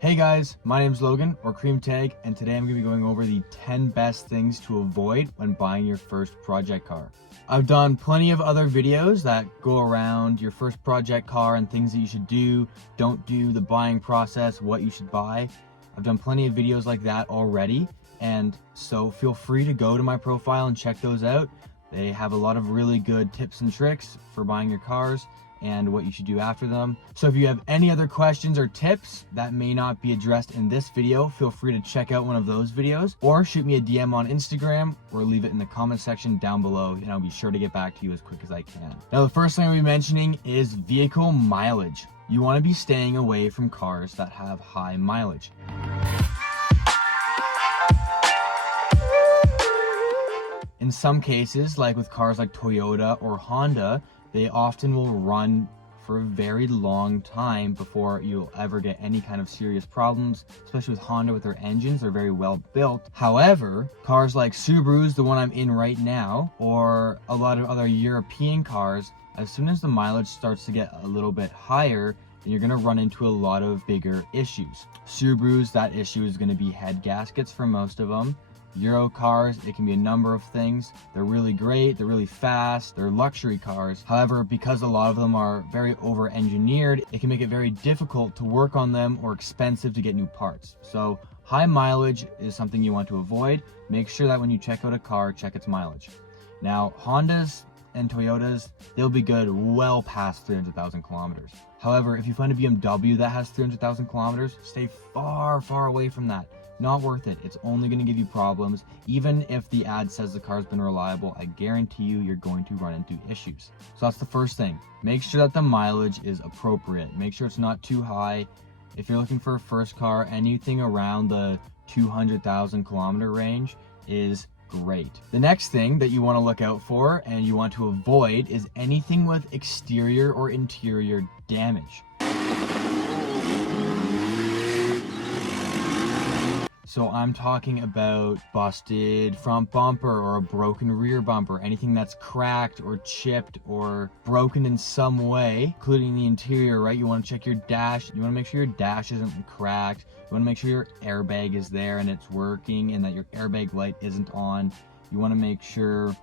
Hey guys, my name's Logan, or Cream Tag, and today I'm going to be going over the 10 best things to avoid when buying your first project car. I've done plenty of other videos that go around your first project car and things that you should do, don't do, the buying process, what you should buy. I've done plenty of videos like that already, and so feel free to go to my profile and check those out. They have a lot of really good tips and tricks for buying your cars and what you should do after them. So if you have any other questions or tips that may not be addressed in this video, feel free to check out one of those videos or shoot me a DM on Instagram or leave it in the comment section down below and I'll be sure to get back to you as quick as I can. Now the first thing I'll be mentioning is vehicle mileage. You want to be staying away from cars that have high mileage. In some cases, like with cars like Toyota or Honda, they often will run for a very long time before you'll ever get any kind of serious problems, especially with Honda with their engines. They're very well built. However, cars like Subarus, the one I'm in right now, or a lot of other European cars, as soon as the mileage starts to get a little bit higher, then you're going to run into a lot of bigger issues. Subarus, that issue is going to be head gaskets for most of them. Euro cars, it can be a number of things. They're really great, they're really fast, they're luxury cars. However, because a lot of them are very over-engineered, it can make it very difficult to work on them or expensive to get new parts. So high mileage is something you want to avoid. Make sure that when you check out a car, check its mileage. Now, Hondas and Toyotas, they'll be good well past 300,000 kilometers. However, if you find a BMW that has 300,000 kilometers, stay far, far away from that. Not worth it. It's only going to give you problems. Even if the ad says the car's been reliable, I guarantee you're going to run into issues. So that's the first thing. Make sure that the mileage is appropriate. Make sure it's not too high. If you're looking for a first car, anything around the 200,000 kilometer range is great. The next thing that you want to look out for and you want to avoid is anything with exterior or interior damage. So I'm talking about busted front bumper or a broken rear bumper, anything that's cracked or chipped or broken in some way, including the interior, right? You want to check your dash. You want to make sure your dash isn't cracked. You want to make sure your airbag is there and it's working and that your airbag light isn't on. You want to make sure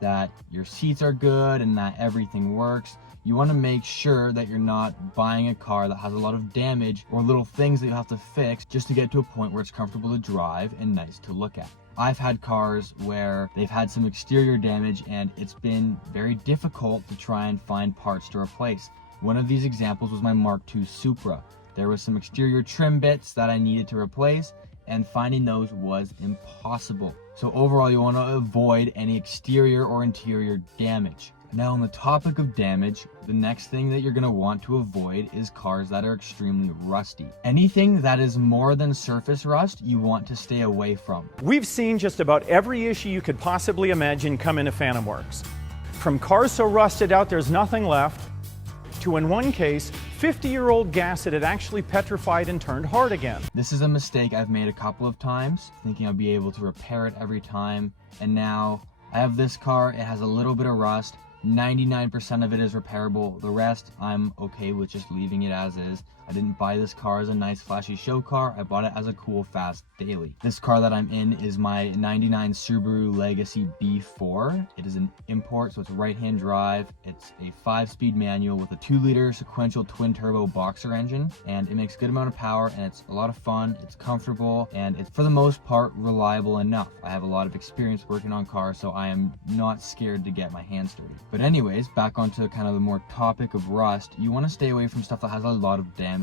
that your seats are good and that everything works. You want to make sure that you're not buying a car that has a lot of damage or little things that you have to fix just to get to a point where it's comfortable to drive and nice to look at. I've had cars where they've had some exterior damage and it's been very difficult to try and find parts to replace. One of these examples was my Mark II Supra. There was some exterior trim bits that I needed to replace and finding those was impossible. So overall, you want to avoid any exterior or interior damage. Now on the topic of damage, the next thing that you're going to want to avoid is cars that are extremely rusty. Anything that is more than surface rust, you want to stay away from. We've seen just about every issue you could possibly imagine come into Phantom Works. From cars so rusted out there's nothing left, to in one case, 50-year-old gas that had actually petrified and turned hard again. This is a mistake I've made a couple of times, thinking I'll be able to repair it every time, and now I have this car, it has a little bit of rust. 99% of it is repairable. The rest, I'm okay with just leaving it as is. I didn't buy this car as a nice flashy show car. I bought it as a cool fast daily. This car that I'm in is my 99 Subaru Legacy B4. It is an import, so it's right-hand drive. It's a 5-speed manual with a 2-liter sequential twin-turbo boxer engine, and it makes a good amount of power, and it's a lot of fun. It's comfortable, and it's for the most part reliable enough. I have a lot of experience working on cars, so I am not scared to get my hands dirty. But anyways, back onto kind of the more topic of rust, you want to stay away from stuff that has a lot of damage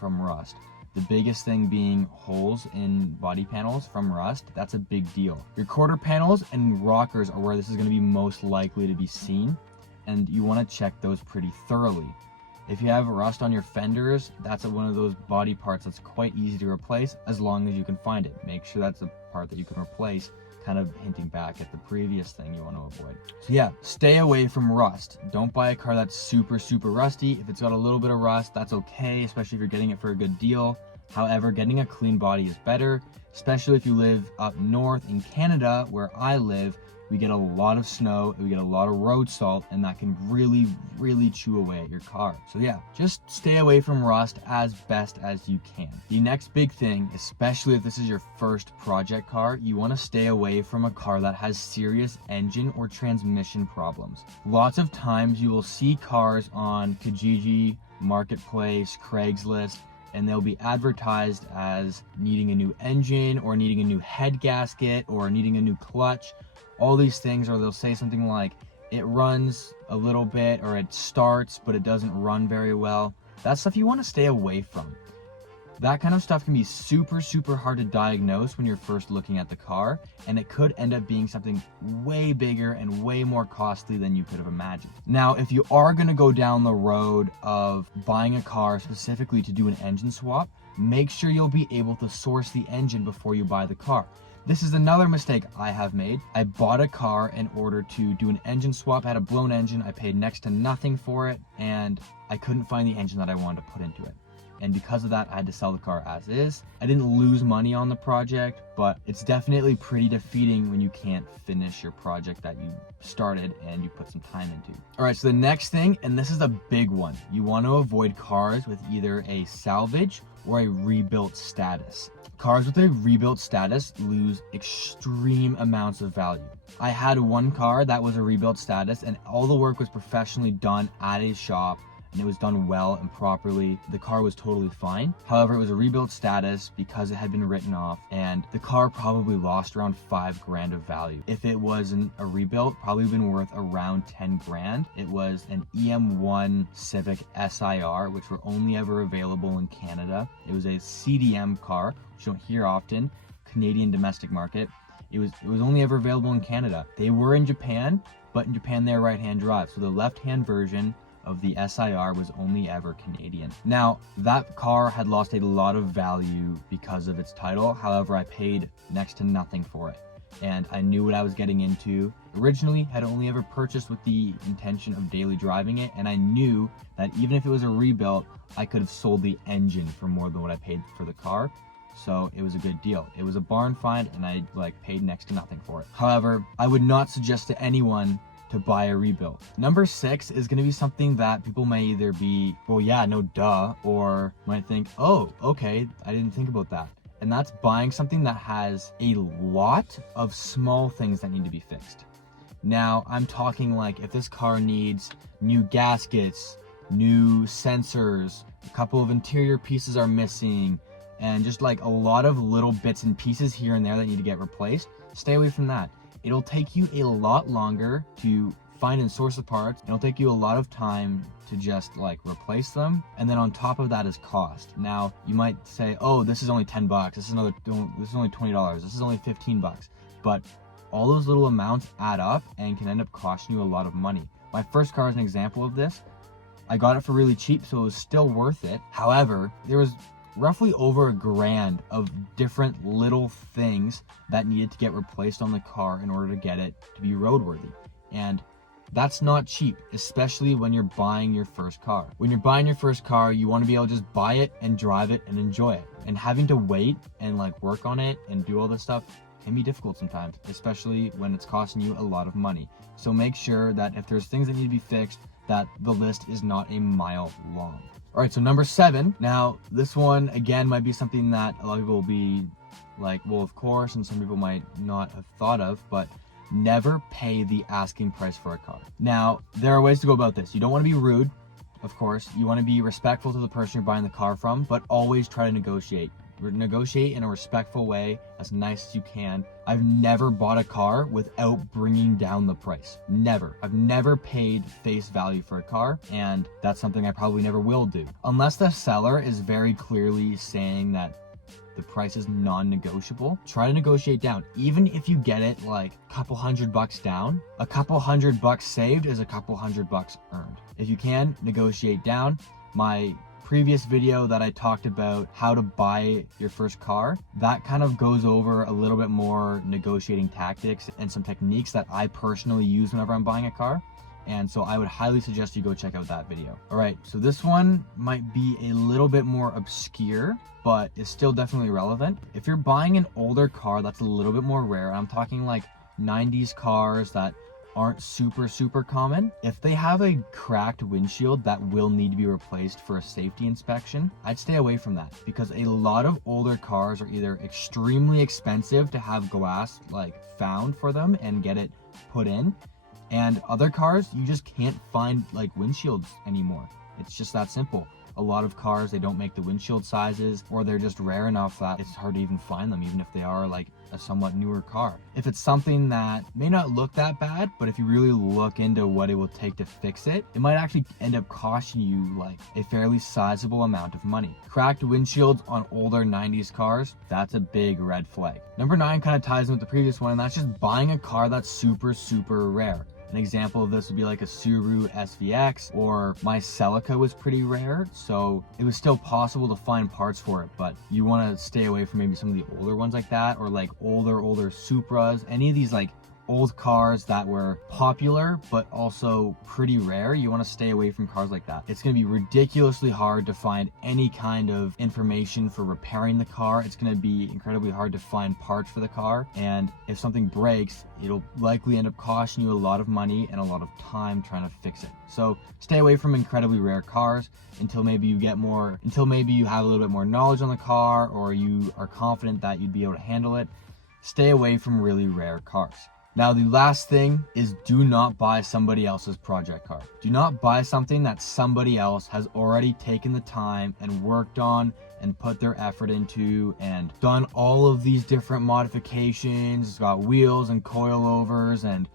from rust. The biggest thing being holes in body panels from rust. That's a big deal. Your quarter panels and rockers are where this is going to be most likely to be seen, and you want to check those pretty thoroughly. If you have rust on your fenders, that's one of those body parts that's quite easy to replace as long as you can find it. Make sure that's a part that you can replace, kind of hinting back at the previous thing you want to avoid. So yeah, stay away from rust. Don't buy a car that's super rusty. If it's got a little bit of rust, that's okay, especially if you're getting it for a good deal. However, getting a clean body is better, especially if you live up north in Canada, where I live. We get a lot of snow, we get a lot of road salt, and that can really chew away at your car. So yeah, just stay away from rust as best as you can. The next big thing, especially if this is your first project car, you want to stay away from a car that has serious engine or transmission problems. Lots of times you will see cars on Kijiji, Marketplace, Craigslist, and they'll be advertised as needing a new engine or needing a new head gasket or needing a new clutch. All these things, or they'll say something like, it runs a little bit, or it starts, but it doesn't run very well. That's stuff you want to stay away from. That kind of stuff can be super hard to diagnose when you're first looking at the car, and it could end up being something way bigger and way more costly than you could have imagined. Now, if you are going to go down the road of buying a car specifically to do an engine swap, make sure you'll be able to source the engine before you buy the car. This is another mistake I have made. I bought a car in order to do an engine swap. I had a blown engine. I paid next to nothing for it, and I couldn't find the engine that I wanted to put into it. And because of that, I had to sell the car as is. I didn't lose money on the project, but it's definitely pretty defeating when you can't finish your project that you started and you put some time into. All right, so the next thing, and this is a big one, you want to avoid cars with either a salvage or a rebuilt status. Cars with a rebuilt status lose extreme amounts of value. I had one car that was a rebuilt status, and all the work was professionally done at a shop, and it was done well and properly. The car was totally fine. However, it was a rebuilt status because it had been written off, and the car probably lost around $5,000 of value. If it wasn't a rebuilt, probably been worth around 10 grand. It was an EM1 Civic SIR, which were only ever available in Canada. It was a CDM car, which you don't hear often, Canadian domestic market. It was only ever available in Canada. They were in Japan, but in Japan they're right-hand drive. So the left-hand version of the SIR was only ever Canadian. Now, that car had lost a lot of value because of its title. However, I paid next to nothing for it, and I knew what I was getting into. Originally, had only ever purchased with the intention of daily driving it, and I knew that even if it was a rebuilt, I could have sold the engine for more than what I paid for the car. So it was a good deal. It was a barn find, and I paid next to nothing for it. However, I would not suggest to anyone to buy a rebuild. Number 6 is going to be something that people may either be, well, yeah, no duh, or might think, oh, okay, I didn't think about that. And that's buying something that has a lot of small things that need to be fixed. Now, I'm talking like if this car needs new gaskets, new sensors, a couple of interior pieces are missing, and just a lot of little bits and pieces here and there that need to get replaced, stay away from that. It'll take you a lot longer to find and source the parts. It'll take you a lot of time to just replace them. And then on top of that is cost. Now you might say, oh, this is only 10 bucks. This is only $20. This is only 15 bucks. But all those little amounts add up and can end up costing you a lot of money. My first car is an example of this. I got it for really cheap, so it was still worth it. However, there was roughly over $1,000 of different little things that needed to get replaced on the car in order to get it to be roadworthy. And that's not cheap, especially when you're buying your first car. When you're buying your first car, you want to be able to just buy it and drive it and enjoy it. And having to wait and work on it and do all this stuff can be difficult sometimes, especially when it's costing you a lot of money. So make sure that if there's things that need to be fixed, that the list is not a mile long. All right, so number 7. Now, this one, again, might be something that a lot of people will be well, of course, and some people might not have thought of, but never pay the asking price for a car. Now, there are ways to go about this. You don't want to be rude, of course. You want to be respectful to the person you're buying the car from, but always try to negotiate. Negotiate in a respectful way, as nice as you can. I've never bought a car without bringing down the price. Never. I've never paid face value for a car, and that's something I probably never will do. Unless the seller is very clearly saying that the price is non-negotiable, try to negotiate down. Even if you get it a couple $100 down, a couple $100 saved is a couple $100 earned. If you can, negotiate down. My previous video that I talked about how to buy your first car, that kind of goes over a little bit more negotiating tactics and some techniques that I personally use whenever I'm buying a car. And so I would highly suggest you go check out that video. All right, so this one might be a little bit more obscure, but is still definitely relevant. If you're buying an older car that's a little bit more rare, I'm talking like 90s cars that aren't super common. If they have a cracked windshield that will need to be replaced for a safety inspection, I'd stay away from that, because a lot of older cars are either extremely expensive to have glass like found for them and get it put in, and other cars you just can't find like windshields anymore. It's just that simple. A lot of cars, they don't make the windshield sizes, or they're just rare enough that it's hard to even find them, even if they are like a somewhat newer car. If it's something that may not look that bad, but if you really look into what it will take to fix it, it might actually end up costing you like a fairly sizable amount of money. Cracked windshields on older 90s cars, that's a big red flag. Number 9 kind of ties in with the previous one, and that's just buying a car that's super rare. An example of this would be like a Subaru SVX, or my Celica was pretty rare, so it was still possible to find parts for it, but you want to stay away from maybe some of the older ones like that, or like older Supras, any of these like old cars that were popular but also pretty rare. You want to stay away from cars like that. It's going to be ridiculously hard to find any kind of information for repairing the car. It's going to be incredibly hard to find parts for the car, and if something breaks, it'll likely end up costing you a lot of money and a lot of time trying to fix it. So stay away from incredibly rare cars until maybe you have a little bit more knowledge on the car, or you are confident that you'd be able to handle it. Stay away from really rare cars. Now, the last thing is, do not buy somebody else's project car. Do not buy something that somebody else has already taken the time and worked on and put their effort into and done all of these different modifications. It's got wheels and coilovers and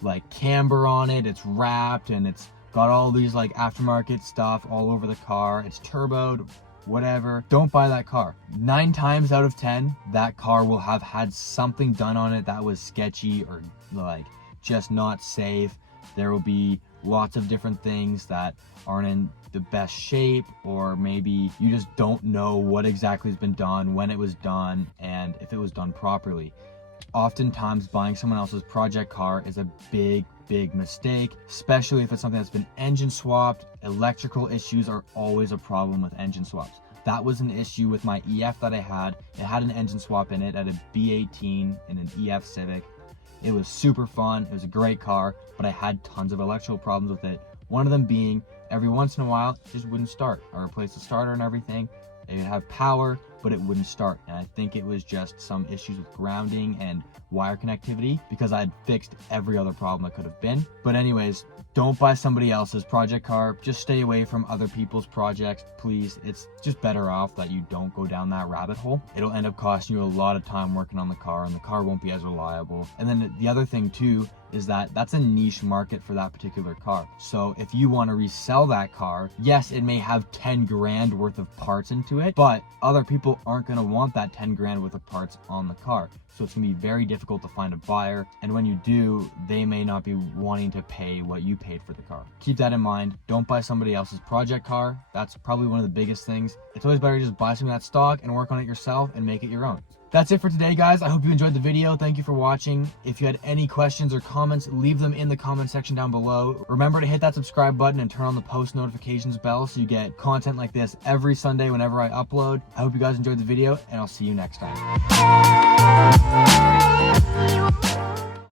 like camber on it. It's wrapped and it's got all these like aftermarket stuff all over the car. It's turboed, whatever. Don't buy that car. 9 times out of 10, that car will have had something done on it that was sketchy or like just not safe. There will be lots of different things that aren't in the best shape, or maybe you just don't know what exactly has been done, when it was done, and if it was done properly. Oftentimes buying someone else's project car is a big mistake, especially if it's something that's been engine swapped. Electrical issues are always a problem with engine swaps. That was an issue with my EF that I had. It had an engine swap in it at a B18 in an EF Civic. It was super fun. It was a great car, but I had tons of electrical problems with it. One of them being, every once in a while, it just wouldn't start. I replaced the starter and everything. It would have power, but it wouldn't start. And I think it was just some issues with grounding and wire connectivity, because I had fixed every other problem that could have been. But anyways, don't buy somebody else's project car. Just stay away from other people's projects, please. It's just better off that you don't go down that rabbit hole. It'll end up costing you a lot of time working on the car, and the car won't be as reliable. And then the other thing too is that that's a niche market for that particular car. So if you want to resell that car, yes, it may have 10 grand worth of parts into it, but other people aren't going to want that 10 grand worth of parts on the car. So it's going to be very difficult to find a buyer. And when you do, they may not be wanting to pay what you paid for the car. Keep that in mind. Don't buy somebody else's project car. That's probably one of the biggest things. It's always better to just buy something that's stock and work on it yourself and make it your own. That's it for today, guys. I hope you enjoyed the video. Thank you for watching. If you had any questions or comments, leave them in the comment section down below. Remember to hit that subscribe button and turn on the post notifications bell so you get content like this every Sunday whenever I upload. I hope you guys enjoyed the video, and I'll see you next time.